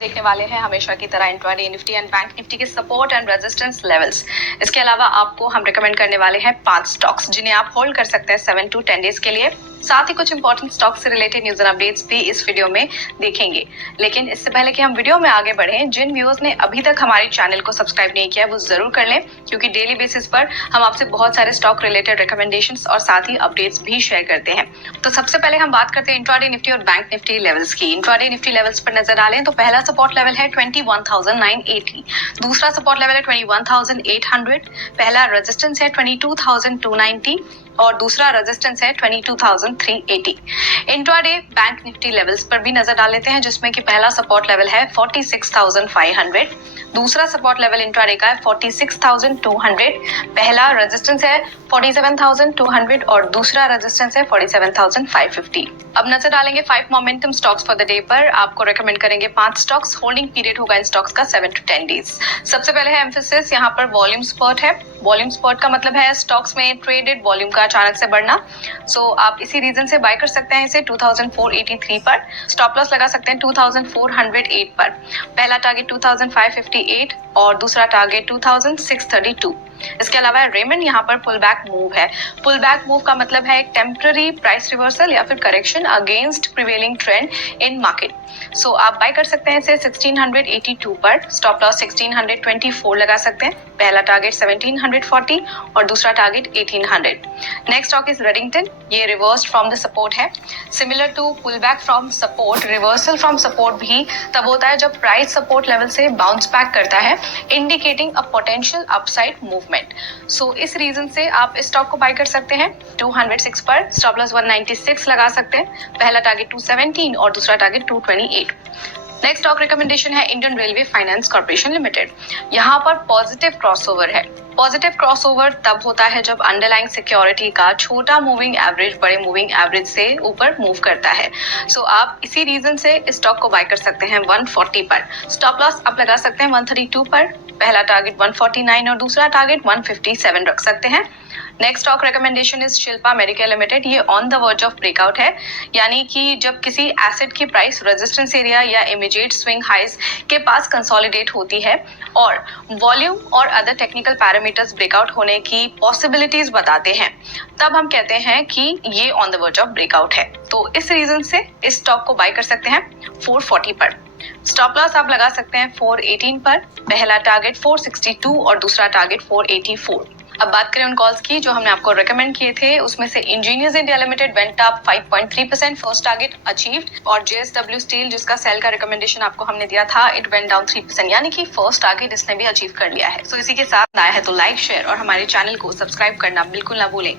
देखने वाले हैं हमेशा की तरह intraday Nifty and bank Nifty के सपोर्ट एंड रेजिस्टेंस लेवल्स। इसके अलावा आपको हम रिकमेंड करने वाले हैं 5 स्टॉक्स जिन्हें आप होल्ड कर सकते हैं 7 to 10 डेज के लिए। साथ ही कुछ इंपॉर्टेंट स्टॉक्स से रिलेटेड न्यूज एंड अपडेट्स भी इस वीडियो में देखेंगे। लेकिन इससे पहले कि हम वीडियो में आगे बढ़ें, जिन व्यूअर्स ने अभी तक हमारे चैनल को सब्सक्राइब नहीं किया वो जरूर कर लें, क्योंकि डेली बेसिस पर हम आपसे बहुत सारे स्टॉक रिलेटेड रिकमेंडेशंस और साथ ही अपडेट्स भी शेयर करते हैं। तो सबसे पहले हम बात करते हैं इंट्राडे निफ्टी और बैंक निफ्टी लेवल्स की। इंट्राडे निफ्टी लेवल्स पर नजर डालें तो पहला सपोर्ट लेवल है 21,980, दूसरा सपोर्ट लेवल है 21,800, पहला रेजिस्टेंस है 22,290 और दूसरा रेजिस्टेंस है 22,380। इंट्राडे बैंक निफ्टी लेवल्स पर भी नजर डाल लेते हैं, जिसमें कि पहला सपोर्ट लेवल है 46,500, दूसरा सपोर्ट लेवल इंट्राडे का है 46,200, पहला रेजिस्टेंस है 47,200 और दूसरा रेजिस्टेंस है 47,550। अब नजर डालेंगे 5 momentum stocks for the day पर। आपको रेकमेंड करेंगे 5 स्टॉक्स। होल्डिंग पीरियड होगा इन स्टॉक्स का 7 to 10 डेज। सबसे पहले है एम्फेसिस। यहाँ पर वॉल्यूम स्पर्ट है। वॉल्यूम स्पर्ट का मतलब है स्टॉक्स में ट्रेडेड वॉल्यूम का अचानक से बढ़ना। सो आप इसी रीजन से बाय कर सकते हैं इसे 2483 पर। स्टॉप लॉस लगा सकते हैं 2408 पर। पहला टारगेट 2558 और दूसरा टारगेट 2632। इसके अलावा रेमंड यहाँ पर पुल बैक मूव है। पुल बैक मूव का मतलब है एक टेम्पररी प्राइस रिवर्सल या फिर correction against prevailing trend in market. So आप बाय कर सकते हैं इसे 1682 पर। स्टॉप लॉस 1624 लगा सकते हैं। पहला टारगेट 1740 और दूसरा target 1800। Next stock is Redington. ये रिवर्स फ्रॉम द सपोर्ट है। Similar to pull back from support, reversal from support भी तब होता है जब प्राइस सपोर्ट लेवल से बाउंस बैक करता है, indicating a potential upside movement. So इस रीजन से आप इस स्टॉक को बाय कर सकते हैं 206 पर। स्टॉप लॉस 196 लगा सकते हैं। पहला टारगेट 217 और दूसरा टारगेट 228। नेक्स्ट स्टॉक रिकमेंडेशन है Indian railway finance corporation limited. यहाँ पर पॉजिटिव क्रॉसओवर है। पॉजिटिव क्रॉसओवर तब होता है जब अंडरलाइंग सिक्योरिटी का छोटा मूविंग एवरेज बड़े मूविंग एवरेज से ऊपर मूव करता है। सो आप इसी रीजन से इस स्टॉक को बाय कर सकते हैं 140 पर। स्टॉप लॉस आप लगा सकते हैं 132 पर। पहला टारगेट 149 और दूसरा टारगेट 157 रख सकते हैं। Next stock recommendation is Shilpa Medicare Limited. ये on the verge of breakout है, यानी कि जब किसी एसेट की प्राइस रेजिस्टेंस एरिया या इमीडिएट स्विंग हाइज के पास कंसोलिडेट होती है और वॉल्यूम और अदर टेक्निकल पैरामीटर्स ब्रेकआउट होने की पॉसिबिलिटीज बताते हैं, तब हम कहते हैं कि ये on the verge of breakout है। तो इस रीजन से इस स्टॉक को बाय कर सकते हैं 440 पर। स्टॉप लॉस आप लगा सकते हैं 418 पर। पहला टारगेट 462 और दूसरा टारगेट 484। अब बात करें उन कॉल्स की जो हमने आपको रेकमेंड किए थे, उसमें से engineers India limited went up 5.3%, first target achieved. और जेएसडब्ल्यू स्टील जिसका सेल का रिकमेंडेशन आपको हमने दिया था, इट वेंट डाउन 3%, यानी कि फर्स्ट टारगेट इसने भी अचीव कर लिया है। सो इसी के साथ आया है तो लाइक शेयर और हमारे चैनल को सब्सक्राइब करना बिल्कुल ना भूलें।